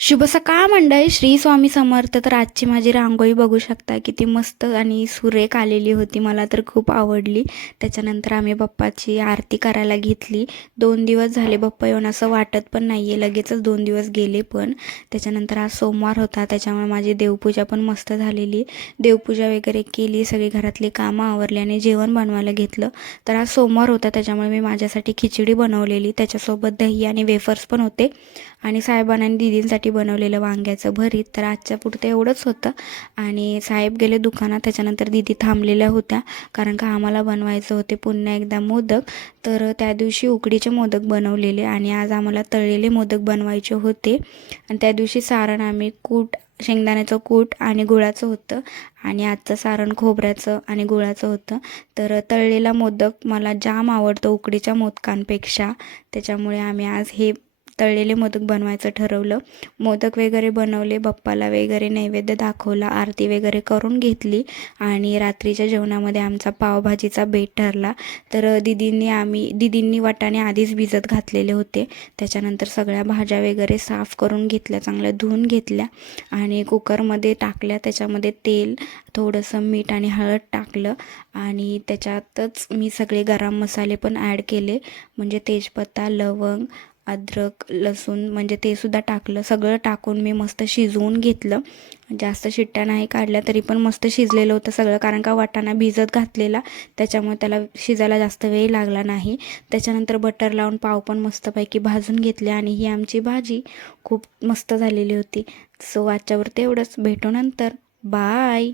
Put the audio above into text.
शुभ सकाळ मंडळी, श्री स्वामी समर्थ. तर आजची माझी रांगोळी बघू शकता किती मस्त आणि सुरेख आलेली होती. मला तर खूप आवडली. त्याच्यानंतर आम्ही बाप्पाची आरती करायला घेतली. 2 दिवस झाले बाप्पा येऊन असं वाटत पण नाही आहे, लगेचच 2 दिवस गेले. पण त्याच्यानंतर आज सोमवार होता, त्याच्यामुळे माझी देवपूजा पण मस्त झालेली. देवपूजा वगैरे केली, सगळी घरातली कामं आवरली आणि जेवण बनवायला घेतलं. तर आज सोमवार होता, त्याच्यामुळे मी माझ्यासाठी खिचडी बनवलेली, त्याच्यासोबत दही आणि वेफर्स पण होते आणि साहेबांना आणि दीदींसाठी बनवलेलं वांग्याचं भरीत. तर आजच्या पुरतं एवढंच होतं आणि साहेब गेले दुकानात. त्याच्यानंतर दीदी थांबलेल्या होत्या, कारण का आम्हाला बनवायचं होते पुन्हा एकदा मोदक. तर त्या दिवशी उकडीचे मोदक बनवलेले आणि आज आम्हाला तळलेले मोदक बनवायचे होते. आणि त्या दिवशी सारण आम्ही शेंगदाण्याचं कूट आणि गुळाचं होतं आणि आजचं सारण खोबऱ्याचं आणि गुळाचं होतं. तर तळलेला मोदक मला जाम आवडतो उकडीच्या मोदकांपेक्षा, त्याच्यामुळे आम्ही आज हे तळलेले मोदक बनवायचं ठरवलं. मोदक वगैरे बनवले, बाप्पाला वगैरे नैवेद्य दाखवला, आरती वगैरे करून घेतली आणि रात्रीच्या जेवणामध्ये आमचा पावभाजीचा बेत ठरला. तर दीदींनी वाटाणे आधीच भिजत घातलेले होते. त्याच्यानंतर सगळ्या भाज्या वगैरे साफ करून घेतल्या, चांगल्या धुवून घेतल्या आणि कुकरमध्ये टाकल्या. त्याच्यामध्ये तेल, थोडंसं मीठ आणि हळद टाकलं आणि त्याच्यातच मी सगळे गरम मसाले पण ॲड केले, म्हणजे तेजपत्ता, लवंग, अद्रक, लसूण, म्हणजे ते सुद्धा टाकलं. सगळं टाकून मी मस्त शिजवून घेतलं. जास्त शिट्ट्या नाही काढल्या तरी पण मस्त शिजलेलं होतं सगळं, कारण का वाटाणा भिजत घातलेला, त्याच्यामुळे त्याला शिजायला जास्त वेळ लागला नाही. त्याच्यानंतर बटर लावून पाव पण मस्तपैकी भाजून घेतले आणि ही आमची भाजी खूप मस्त झालेली होती. सो आजच्यावर तेवढंच, भेटू नंतर. बाय.